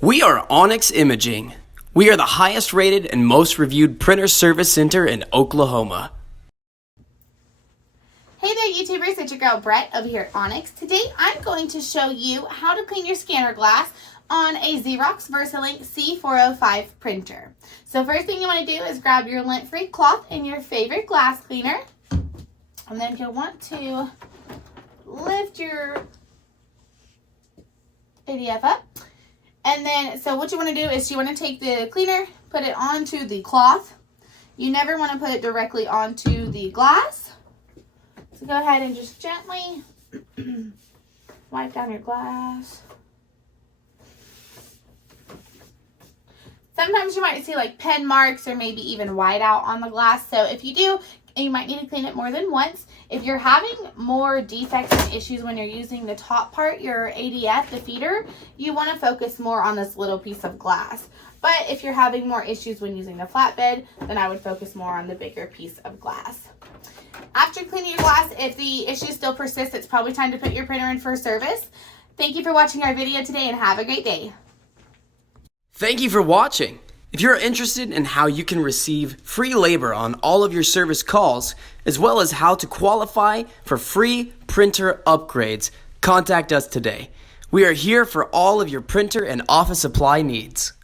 We are Onyx Imaging. We are the highest rated and most reviewed printer service center in Oklahoma. Hey there YouTubers, it's your girl Brett over here at Onyx. Today I'm going to show you how to clean your scanner glass on a Xerox VersaLink C405 printer. So first thing you want to do is grab your lint-free cloth and your favorite glass cleaner. And then you'll want to lift your ADF up. And then, so what you want to do is you want to take the cleaner, put it onto the cloth. You never want to put it directly onto the glass. So go ahead and just gently wipe down your glass. Sometimes you might see like pen marks or maybe even whiteout on the glass. So if you do, you might need to clean it more than once. If you're having more defects and issues when you're using the top part, your ADF, the feeder, you want to focus more on this little piece of glass. But if you're having more issues when using the flatbed, then I would focus more on the bigger piece of glass. After cleaning your glass, if the issue still persists, it's probably time to put your printer in for service. Thank you for watching our video today and have a great day. Thank you for watching. If you're interested in how you can receive free labor on all of your service calls, as well as how to qualify for free printer upgrades, contact us today. We are here for all of your printer and office supply needs.